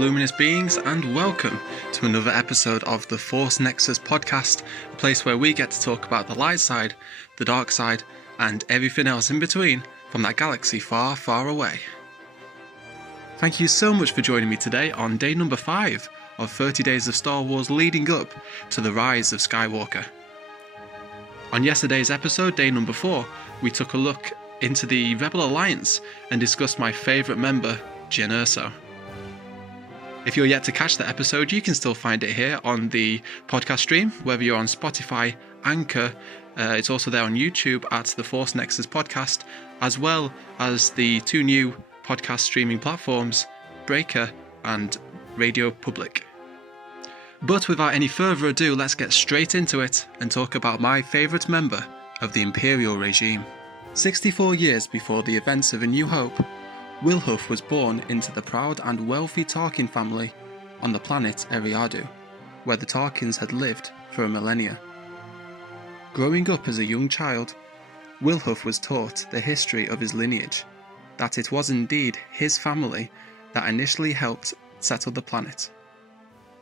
luminous beings, and welcome to another episode of the Force Nexus podcast, a place where we get to talk about the light side, the dark side, and everything else in between from that galaxy far, far away. Thank you so much for joining me today on day number 5 of 30 days of Star Wars leading up to the rise of Skywalker. On yesterday's episode, day number 4, we took a look into the Rebel Alliance and discussed my favourite member, Jyn Erso. If you're yet to catch that episode, you can still find it here on the podcast stream, whether you're on Spotify, Anchor, it's also there on YouTube at the Force Nexus podcast, as well as the 2 new podcast streaming platforms, Breaker and Radio Public. But without any further ado, let's get straight into it and talk about my favourite member of the Imperial Regime. 64 years before the events of A New Hope, Wilhuff was born into the proud and wealthy Tarkin family on the planet Eriadu, where the Tarkins had lived for a millennia. Growing up as a young child, Wilhuff was taught the history of his lineage, that it was indeed his family that initially helped settle the planet.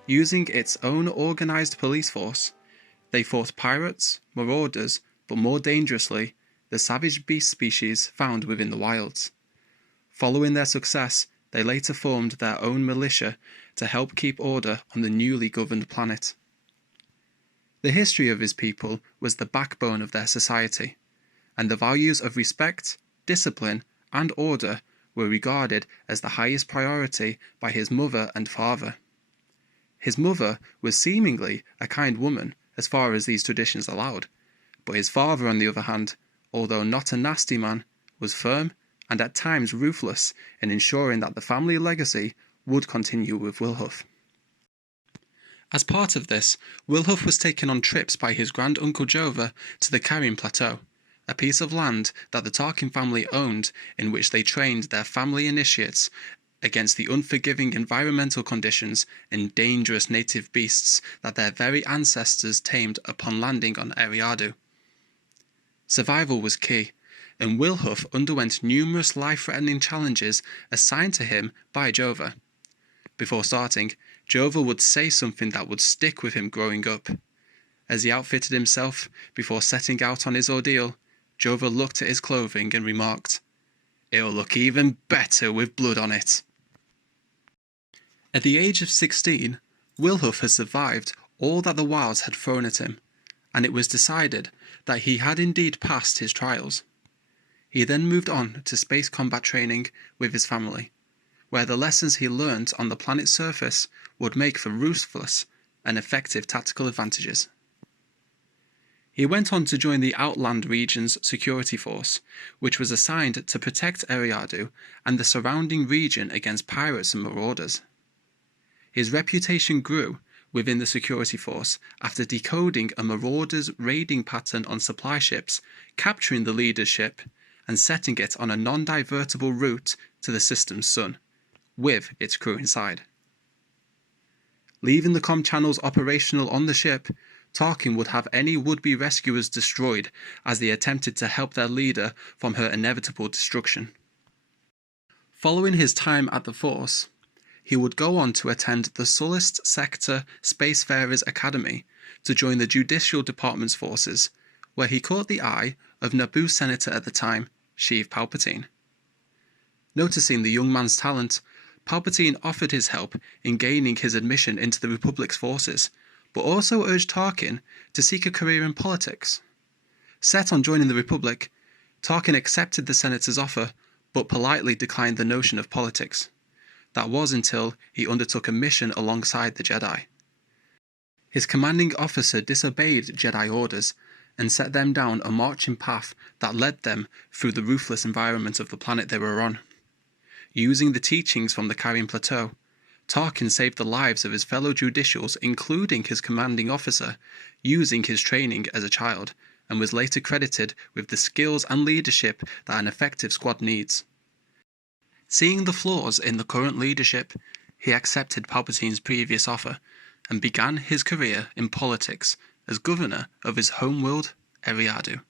Using its own organised police force, they fought pirates, marauders, but more dangerously, the savage beast species found within the wilds. Following their success, they later formed their own militia to help keep order on the newly governed planet. The history of his people was the backbone of their society, and the values of respect, discipline, and order were regarded as the highest priority by his mother and father. His mother was seemingly a kind woman as far as these traditions allowed, but his father, on the other hand, although not a nasty man, was firm and at times ruthless in ensuring that the family legacy would continue with Wilhuff. As part of this, Wilhuff was taken on trips by his grand-uncle Jova to the Carrion Plateau, a piece of land that the Tarkin family owned in which they trained their family initiates against the unforgiving environmental conditions and dangerous native beasts that their very ancestors tamed upon landing on Eriadu. Survival was key, and Wilhuff underwent numerous life-threatening challenges assigned to him by Jova. Before starting, Jova would say something that would stick with him growing up. As he outfitted himself before setting out on his ordeal, Jova looked at his clothing and remarked, "It'll look even better with blood on it." At the age of 16, Wilhuff had survived all that the wilds had thrown at him, and it was decided that he had indeed passed his trials. He then moved on to space combat training with his family, where the lessons he learned on the planet's surface would make for ruthless and effective tactical advantages. He went on to join the Outland Region's security force, which was assigned to protect Eriadu and the surrounding region against pirates and marauders. His reputation grew within the security force after decoding a marauder's raiding pattern on supply ships, capturing the leader's ship, and setting it on a non-divertible route to the system's sun, with its crew inside. Leaving the comm channels operational on the ship, Tarkin would have any would-be rescuers destroyed as they attempted to help their leader from her inevitable destruction. Following his time at the Force, he would go on to attend the Sullust Sector Spacefarers Academy to join the Judicial Department's forces, where he caught the eye of Naboo Senator at the time, Sheev Palpatine. Noticing the young man's talent, Palpatine offered his help in gaining his admission into the Republic's forces, but also urged Tarkin to seek a career in politics. Set on joining the Republic, Tarkin accepted the Senator's offer, but politely declined the notion of politics. That was until he undertook a mission alongside the Jedi. His commanding officer disobeyed Jedi orders and set them down a marching path that led them through the ruthless environment of the planet they were on. Using the teachings from the Carrion Plateau, Tarkin saved the lives of his fellow judicials, including his commanding officer, using his training as a child, and was later credited with the skills and leadership that an effective squad needs. Seeing the flaws in the current leadership, he accepted Palpatine's previous offer and began his career in politics as governor of his homeworld, Eriadu.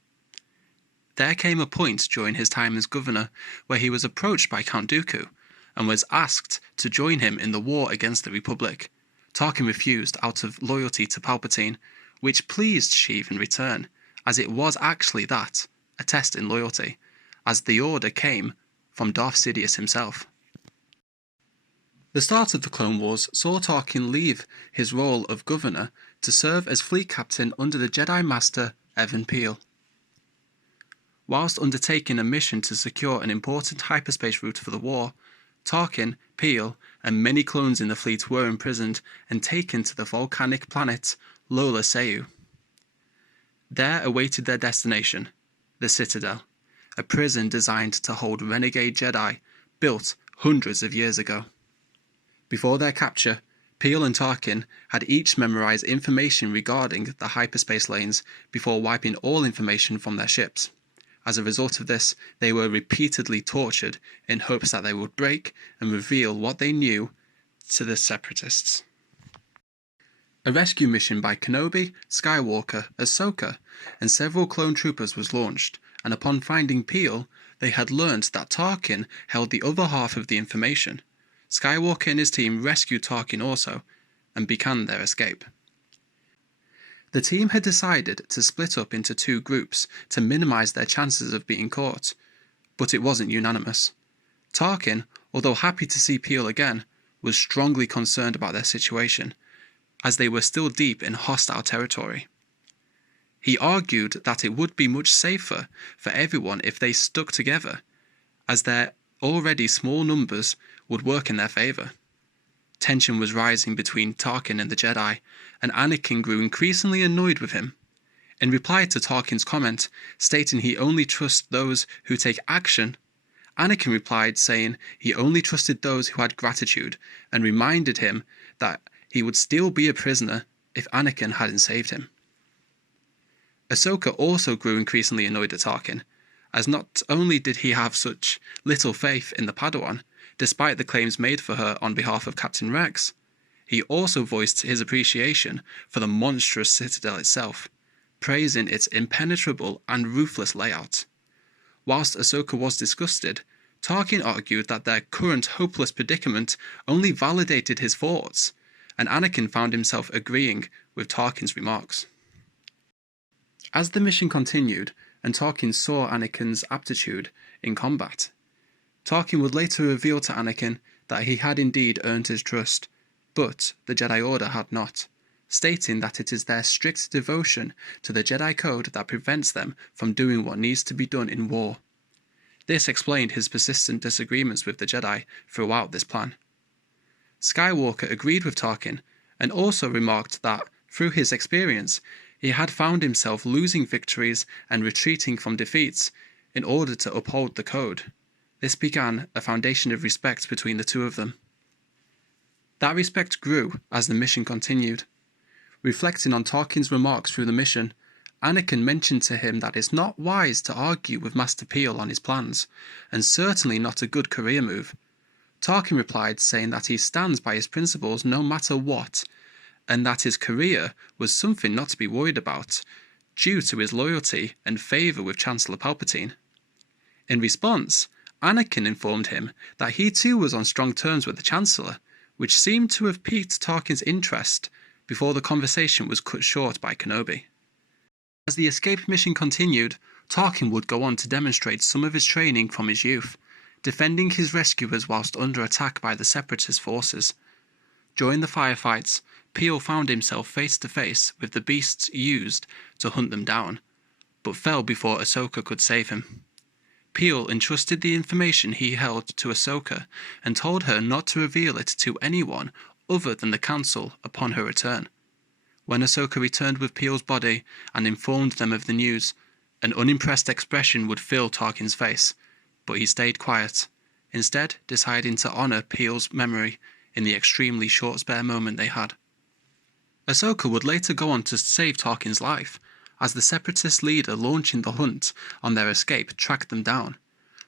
There came a point during his time as governor where he was approached by Count Dooku, and was asked to join him in the war against the Republic. Tarkin refused out of loyalty to Palpatine, which pleased Sheev in return, as it was actually that, a test in loyalty, as the order came from Darth Sidious himself. The start of the Clone Wars saw Tarkin leave his role of governor to serve as fleet captain under the Jedi Master Evan Peel. Whilst undertaking a mission to secure an important hyperspace route for the war, Tarkin, Peel, and many clones in the fleet were imprisoned and taken to the volcanic planet Lola Seu. There awaited their destination, the Citadel, a prison designed to hold renegade Jedi built hundreds of years ago. Before their capture, Peel and Tarkin had each memorized information regarding the hyperspace lanes before wiping all information from their ships. As a result of this, they were repeatedly tortured in hopes that they would break and reveal what they knew to the Separatists. A rescue mission by Kenobi, Skywalker, Ahsoka, and several clone troopers was launched, and upon finding Peel, they had learnt that Tarkin held the other half of the information. Skywalker and his team rescued Tarkin also, and began their escape. The team had decided to split up into two groups to minimize their chances of being caught, but it wasn't unanimous. Tarkin, although happy to see Peel again, was strongly concerned about their situation, as they were still deep in hostile territory. He argued that it would be much safer for everyone if they stuck together, as their already small numbers would work in their favour. Tension was rising between Tarkin and the Jedi, and Anakin grew increasingly annoyed with him. In reply to Tarkin's comment, stating he only trusts those who take action, Anakin replied saying he only trusted those who had gratitude, and reminded him that he would still be a prisoner if Anakin hadn't saved him. Ahsoka also grew increasingly annoyed at Tarkin, as not only did he have such little faith in the Padawan, despite the claims made for her on behalf of Captain Rex, he also voiced his appreciation for the monstrous Citadel itself, praising its impenetrable and ruthless layout. Whilst Ahsoka was disgusted, Tarkin argued that their current hopeless predicament only validated his thoughts, and Anakin found himself agreeing with Tarkin's remarks. As the mission continued, and Tarkin saw Anakin's aptitude in combat, Tarkin would later reveal to Anakin that he had indeed earned his trust, but the Jedi Order had not, stating that it is their strict devotion to the Jedi Code that prevents them from doing what needs to be done in war. This explained his persistent disagreements with the Jedi throughout this plan. Skywalker agreed with Tarkin, and also remarked that, through his experience, he had found himself losing victories and retreating from defeats in order to uphold the Code. This began a foundation of respect between the two of them. That respect grew as the mission continued. Reflecting on Tarkin's remarks through the mission, Anakin mentioned to him that it's not wise to argue with Master Peel on his plans, and certainly not a good career move. Tarkin replied saying that he stands by his principles no matter what, and that his career was something not to be worried about, due to his loyalty and favour with Chancellor Palpatine. In response, Anakin informed him that he too was on strong terms with the Chancellor, which seemed to have piqued Tarkin's interest before the conversation was cut short by Kenobi. As the escape mission continued, Tarkin would go on to demonstrate some of his training from his youth, defending his rescuers whilst under attack by the Separatist forces. During the firefights, Peel found himself face to face with the beasts used to hunt them down, but fell before Ahsoka could save him. Peel entrusted the information he held to Ahsoka and told her not to reveal it to anyone other than the Council upon her return. When Ahsoka returned with Peel's body and informed them of the news, an unimpressed expression would fill Tarkin's face, but he stayed quiet, instead deciding to honour Peel's memory in the extremely short spare moment they had. Ahsoka would later go on to save Tarkin's life, as the Separatist leader launching the hunt on their escape tracked them down,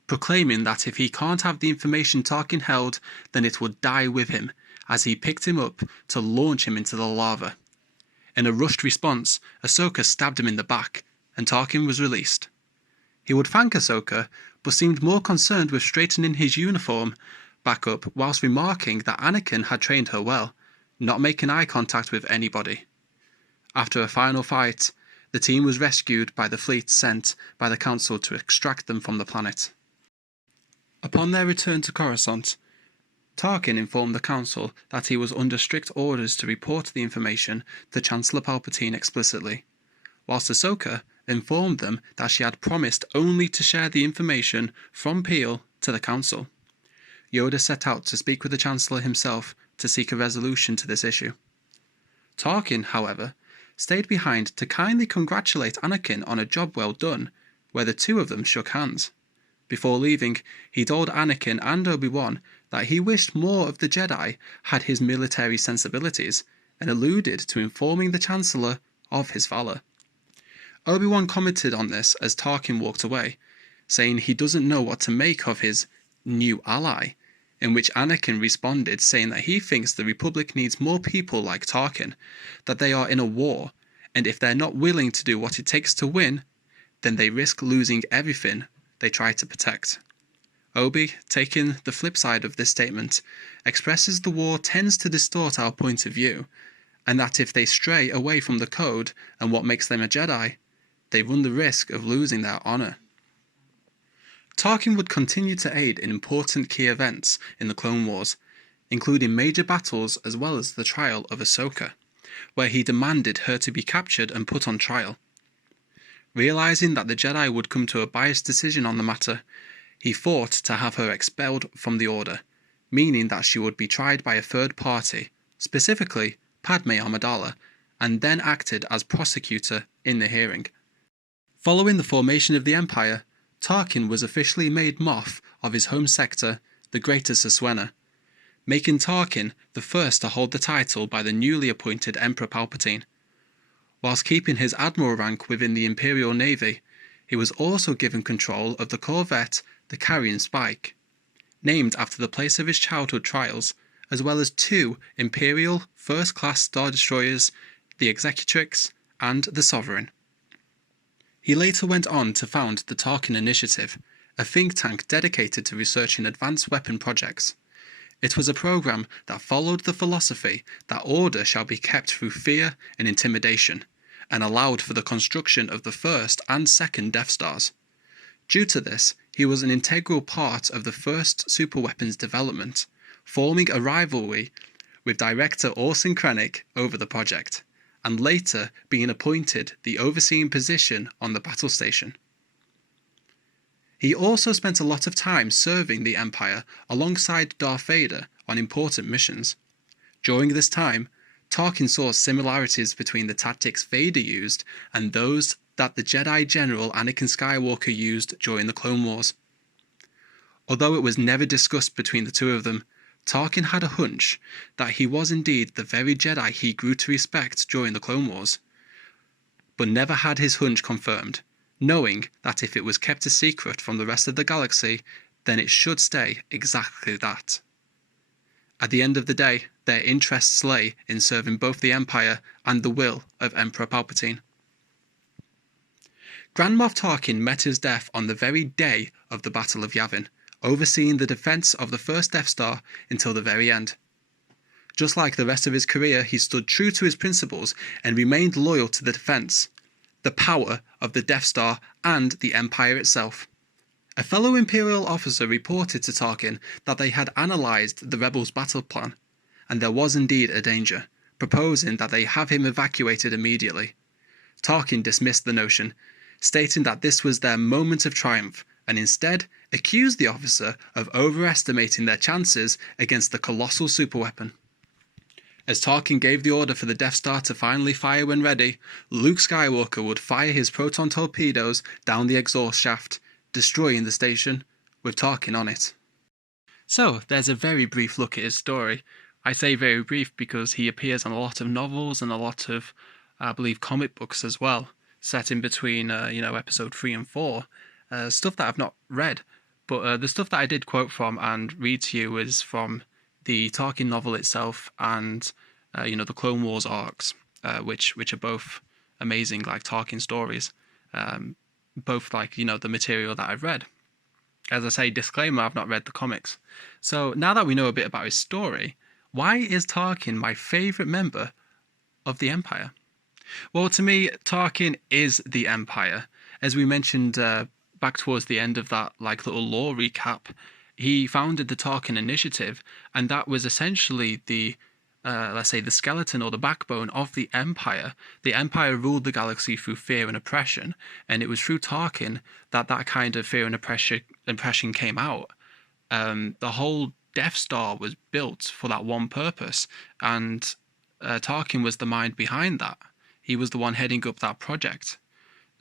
proclaiming that if he can't have the information Tarkin held, then it would die with him, as he picked him up to launch him into the lava. In a rushed response, Ahsoka stabbed him in the back, and Tarkin was released. He would thank Ahsoka, but seemed more concerned with straightening his uniform back up whilst remarking that Anakin had trained her well, not making eye contact with anybody. After a final fight, the team was rescued by the fleet sent by the Council to extract them from the planet. Upon their return to Coruscant, Tarkin informed the Council that he was under strict orders to report the information to Chancellor Palpatine explicitly, whilst Ahsoka informed them that she had promised only to share the information from Peel to the Council. Yoda set out to speak with the Chancellor himself to seek a resolution to this issue. Tarkin, however, stayed behind to kindly congratulate Anakin on a job well done, where the two of them shook hands. Before leaving, he told Anakin and Obi-Wan that he wished more of the Jedi had his military sensibilities, and alluded to informing the Chancellor of his valor. Obi-Wan commented on this as Tarkin walked away, saying he doesn't know what to make of his new ally, in which Anakin responded saying that he thinks the Republic needs more people like Tarkin, that they are in a war, and if they're not willing to do what it takes to win, then they risk losing everything they try to protect. Obi, taking the flip side of this statement, expresses the war tends to distort our point of view, and that if they stray away from the code and what makes them a Jedi, they run the risk of losing their honor. Tarkin would continue to aid in important key events in the Clone Wars, including major battles as well as the trial of Ahsoka, where he demanded her to be captured and put on trial. Realizing that the Jedi would come to a biased decision on the matter, he fought to have her expelled from the Order, meaning that she would be tried by a third party, specifically Padme Amidala, and then acted as prosecutor in the hearing. Following the formation of the Empire, Tarkin was officially made Moff of his home sector, the Greater Saswena, making Tarkin the first to hold the title by the newly appointed Emperor Palpatine. Whilst keeping his admiral rank within the Imperial Navy, he was also given control of the corvette the Carrion Spike, named after the place of his childhood trials, as well as 2 Imperial first-class Star Destroyers, the Executrix and the Sovereign. He later went on to found the Tarkin Initiative, a think tank dedicated to researching advanced weapon projects. It was a program that followed the philosophy that order shall be kept through fear and intimidation, and allowed for the construction of the first and second Death Stars. Due to this, he was an integral part of the first superweapons development, forming a rivalry with director Orson Krennic over the project, and later being appointed the overseeing position on the battle station. He also spent a lot of time serving the Empire alongside Darth Vader on important missions. During this time, Tarkin saw similarities between the tactics Vader used and those that the Jedi General Anakin Skywalker used during the Clone Wars. Although it was never discussed between the two of them, Tarkin had a hunch that he was indeed the very Jedi he grew to respect during the Clone Wars, but never had his hunch confirmed, knowing that if it was kept a secret from the rest of the galaxy, then it should stay exactly that. At the end of the day, their interests lay in serving both the Empire and the will of Emperor Palpatine. Grand Moff Tarkin met his death on the very day of the Battle of Yavin, overseeing the defense of the first Death Star until the very end. Just like the rest of his career, he stood true to his principles and remained loyal to the defense, the power of the Death Star and the Empire itself. A fellow Imperial officer reported to Tarkin that they had analysed the rebels' battle plan, and there was indeed a danger, proposing that they have him evacuated immediately. Tarkin dismissed the notion, stating that this was their moment of triumph, and instead accused the officer of overestimating their chances against the colossal superweapon. As Tarkin gave the order for the Death Star to finally fire when ready, Luke Skywalker would fire his proton torpedoes down the exhaust shaft, destroying the station, with Tarkin on it. So, there's a very brief look at his story. I say very brief because he appears on a lot of novels and a lot of, I believe, comic books as well, set in between, episode 3 and 4. Stuff that I've not read, but the stuff that I did quote from and read to you is from the Tarkin novel itself and, the Clone Wars arcs, which are both amazing, like Tarkin stories. Both the material that I've read. as I say, disclaimer, I've not read the comics. So now that we know a bit about his story, why is Tarkin my favourite member of the Empire? Well, to me, Tarkin is the Empire. As we mentioned back towards the end of that like little lore recap, he founded the Tarkin Initiative, and that was essentially the let's say the skeleton or the backbone of the Empire. The Empire ruled the galaxy through fear and oppression, and it was through Tarkin that that kind of fear and oppression came out. The whole Death Star was built for that one purpose, and Tarkin was the mind behind that. He was the one heading up that project.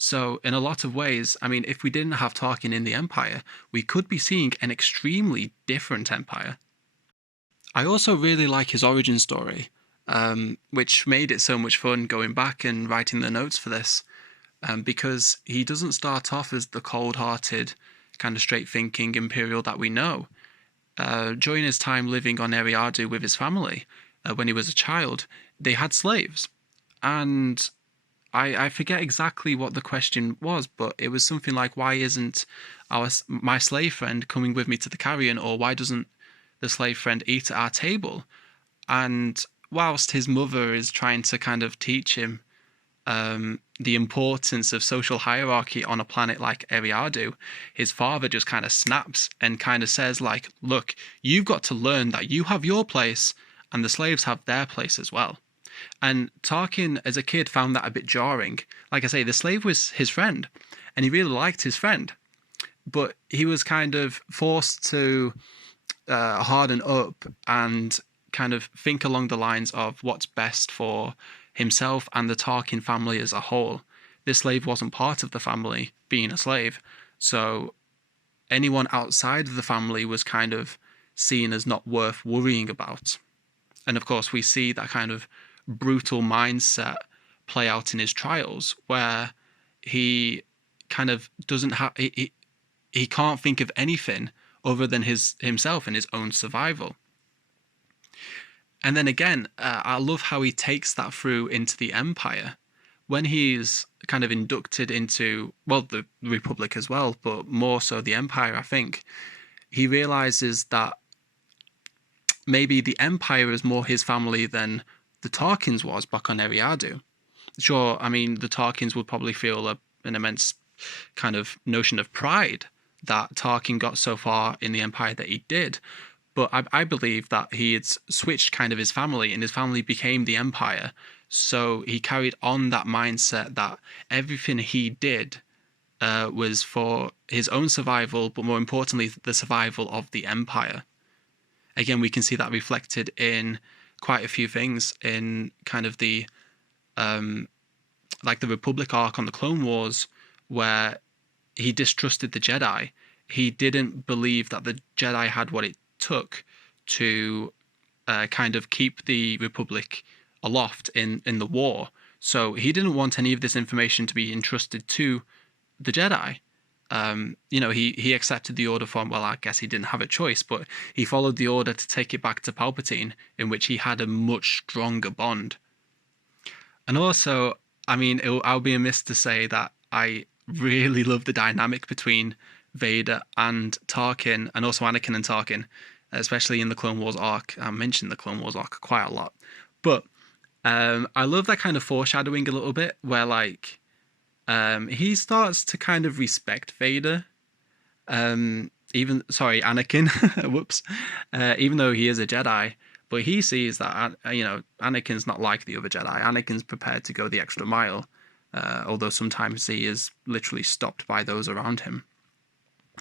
So, in a lot of ways, I mean, if we didn't have Tarkin in the Empire, we could be seeing an extremely different Empire. I also really like his origin story, which made it so much fun going back and writing the notes for this, because he doesn't start off as the cold-hearted, kind of straight-thinking Imperial that we know. During his time living on Eriadu with his family, when he was a child, they had slaves. And I forget exactly what the question was, but it was something like, why isn't my slave friend coming with me to the carrion, or why doesn't the slave friend eat at our table? And whilst his mother is trying to kind of teach him the importance of social hierarchy on a planet like Eriadu, his father just kind of snaps and kind of says like, look, you've got to learn that you have your place and the slaves have their place as well. And Tarkin, as a kid, found that a bit jarring. Like I say, the slave was his friend, and he really liked his friend. But he was kind of forced to harden up and kind of think along the lines of what's best for himself and the Tarkin family as a whole. This slave wasn't part of the family, being a slave. So anyone outside of the family was kind of seen as not worth worrying about. And of course, we see that kind of brutal mindset play out in his trials, where he kind of doesn't have he can't think of anything other than himself and his own survival. And then again, I love how he takes that through into the Empire when he's kind of inducted into, well, the Republic as well, but more so the Empire. I think he realizes that maybe the Empire is more his family than the Tarkins was back on Eriadu. Sure, I mean, the Tarkins would probably feel an immense kind of notion of pride that Tarkin got so far in the Empire that he did. But I believe that he had switched kind of his family, and his family became the Empire. So he carried on that mindset that everything he did was for his own survival, but more importantly, the survival of the Empire. Again, we can see that reflected in quite a few things in kind of the like the Republic arc on the Clone Wars, where he distrusted the Jedi. He didn't believe that the Jedi had what it took to kind of keep the Republic aloft in the war. So he didn't want any of this information to be entrusted to the Jedi. He accepted the order from, well, I guess he didn't have a choice, but he followed the order to take it back to Palpatine, in which he had a much stronger bond. And also, I mean, I'll be amiss to say that I really love the dynamic between Vader and Tarkin, and also Anakin and Tarkin, especially in the Clone Wars arc. I mentioned the Clone Wars arc quite a lot. But I love that kind of foreshadowing a little bit, where like he starts to kind of respect Vader, Anakin, whoops, even though he is a Jedi, but he sees that, Anakin's not like the other Jedi. Anakin's prepared to go the extra mile, although sometimes he is literally stopped by those around him.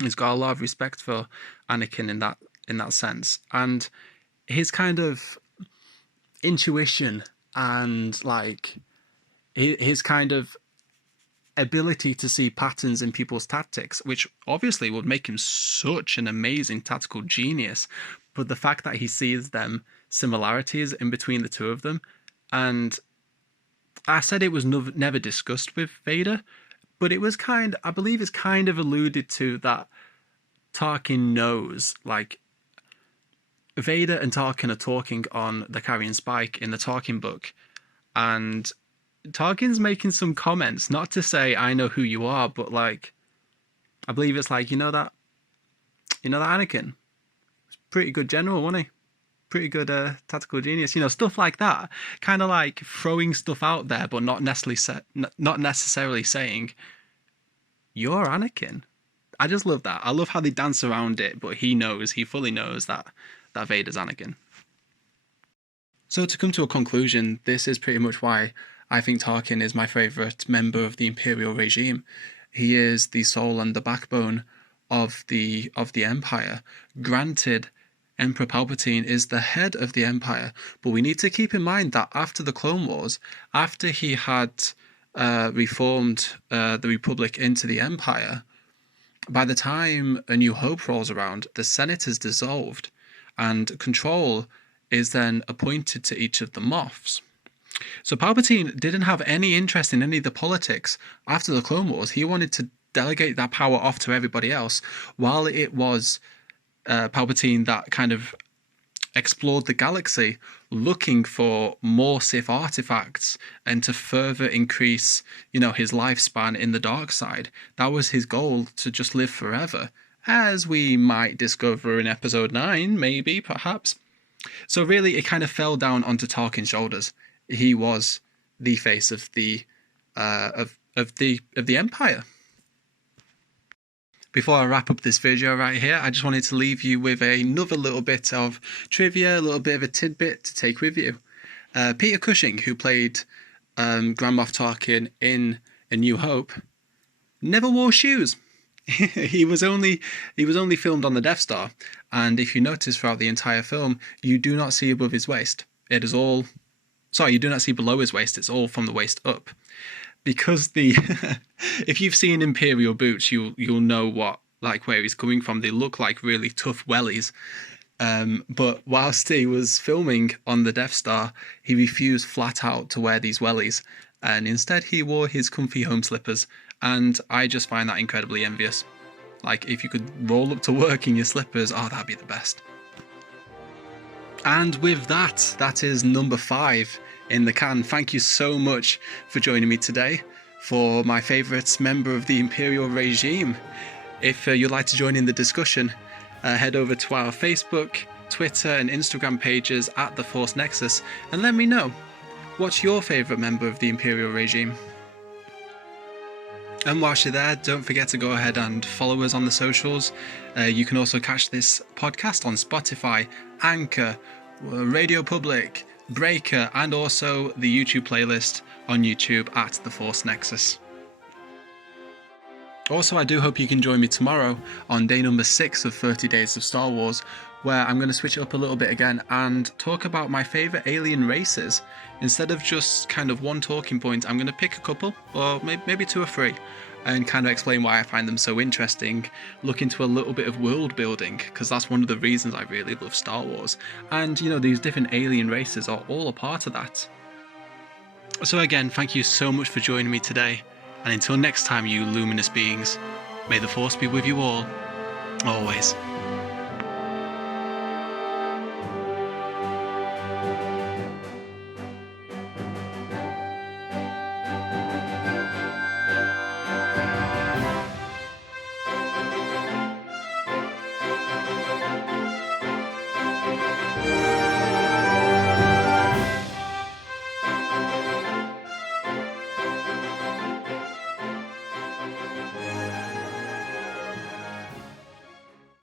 He's got a lot of respect for Anakin in that sense, and his kind of intuition and like his kind of ability to see patterns in people's tactics, which obviously would make him such an amazing tactical genius, but the fact that he sees them similarities in between the two of them. And I said it was never discussed with Vader, but it was I believe it's kind of alluded to that Tarkin knows, like, Vader and Tarkin are talking on the Carrion Spike in the Tarkin book, and Tarkin's making some comments, not to say I know who you are, but like, I believe it's like, you know that You know that Anakin? Pretty good general, wasn't he? Pretty good tactical genius. You know, stuff like that. Kind of like throwing stuff out there, but not necessarily saying, you're Anakin. I just love that. I love how they dance around it, but he fully knows that Vader's Anakin. So to come to a conclusion, this is pretty much why I think Tarkin is my favourite member of the Imperial Regime. He is the soul and the backbone of the Empire. Granted, Emperor Palpatine is the head of the Empire, but we need to keep in mind that after the Clone Wars, after he had reformed the Republic into the Empire, by the time A New Hope rolls around, the Senate is dissolved, and control is then appointed to each of the Moffs. So Palpatine didn't have any interest in any of the politics after the Clone Wars. He wanted to delegate that power off to everybody else, while it was Palpatine that kind of explored the galaxy looking for more Sith artifacts and to further increase, his lifespan in the dark side. That was his goal, to just live forever, as we might discover in episode 9, maybe, perhaps. So really, it kind of fell down onto Tarkin's shoulders. He was the face of the Empire. Before I wrap up this video right here, I just wanted to leave you with another little bit of trivia, a little bit of a tidbit to take with you. Peter Cushing, who played Grand Moff Tarkin in A New Hope, never wore shoes. He was only filmed on the Death Star, and if you notice throughout the entire film, you do not see above his waist. You do not see below his waist. It's all from the waist up. Because if you've seen Imperial boots, you'll know where he's coming from. They look like really tough wellies. But whilst he was filming on the Death Star, he refused flat out to wear these wellies, and instead he wore his comfy home slippers. And I just find that incredibly envious. Like, if you could roll up to work in your slippers, that'd be the best. And with that is number 5 in the can. Thank you so much for joining me today for my favourite member of the Imperial Regime. If you'd like to join in the discussion, head over to our Facebook, Twitter and Instagram pages at the Force Nexus and let me know, what's your favourite member of the Imperial Regime? And whilst you're there, don't forget to go ahead and follow us on the socials. You can also catch this podcast on Spotify, Anchor, Radio Public, Breaker, and also the YouTube playlist on YouTube at The Force Nexus. Also, I do hope you can join me tomorrow on day number 6 of 30 Days of Star Wars, where I'm going to switch it up a little bit again and talk about my favourite alien races. Instead of just kind of one talking point, I'm going to pick a couple, or maybe 2 or 3, and kind of explain why I find them so interesting, look into a little bit of world building, because that's one of the reasons I really love Star Wars. And, these different alien races are all a part of that. So again, thank you so much for joining me today, and until next time, you luminous beings, may the Force be with you all, always.